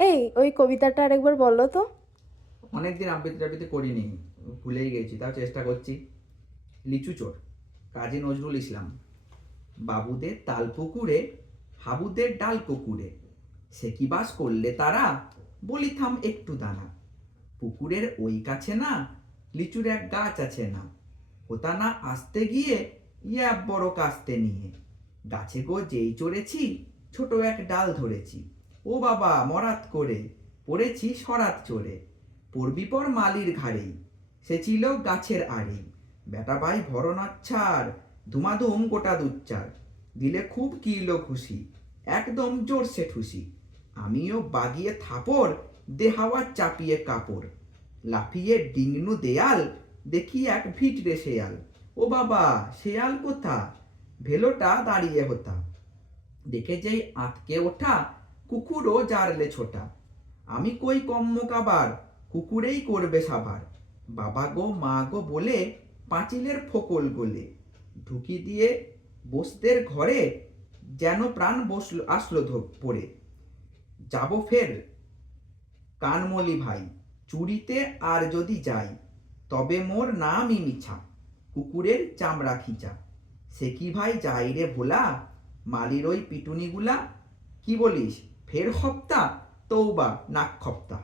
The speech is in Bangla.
এই ওই কবিতাটা আরেকবার বলো তো। অনেকদিন আবৃত্তি টাবৃত্তি করিনি, ভুলেই গেছি, তাও চেষ্টা করছি। লিচু চোর, কাজী নজরুল ইসলাম। বাবুদের তাল পুকুরে, হাবুদের ডাল পুকুরে, সে কি বাস করলে তারা, বলি থাম একটু দানা। পুকুরের ওই কাছে না লিচুর এক গাছ আছে না, হোতা না আসতে গিয়ে ইয়া বড় কাস্তে নিয়ে, গাছে গো যেই চড়েছি ছোট এক ডাল ধরেছি, ও বাবা মরাত করে পড়েছি সরাত চড়ে, পড়বি পর মালির ঘাড়েই, সে ছিল গাছের আড়েই, বেটা ভাই ভরনাচ্ছার, ধুমাধুম গোটা দুচ্চার, দিলে খুব কিলো খুশি, একদম জোরসে ঠুসি, আমিও বাগিয়ে থাপড়, দে হাওয়া চাপিয়ে কাপড়, লাফিয়ে ডিংনু দেয়াল, দেখি এক ভিটরে শেয়াল, ও বাবা শেয়াল কোথা, ভেলোটা দাঁড়িয়ে হতা, দেখে যেই আঁতকে ওঠা, কুকুরও জারলে ছোটা, আমি কই কম্ম কাবার, কুকুরেই করবে সাবার, বাবা গো মা গো বলে পাঁচিলের ফোকল গোলে, ঢুকি দিয়ে বসদের ঘরে, যেন প্রাণ বসলো আসলো পড়ে, যাব ফের কানমলি ভাই, চুরিতে আর যদি যাই, তবে মোর নামই মিছা, কুকুরের চামড়া খিচা, সে কি ভাই যাই রে ভোলা, মালির ওই পিটুনিগুলা, কি বলিস ফের হপ্তা, তৌবা নাক খপ্তা।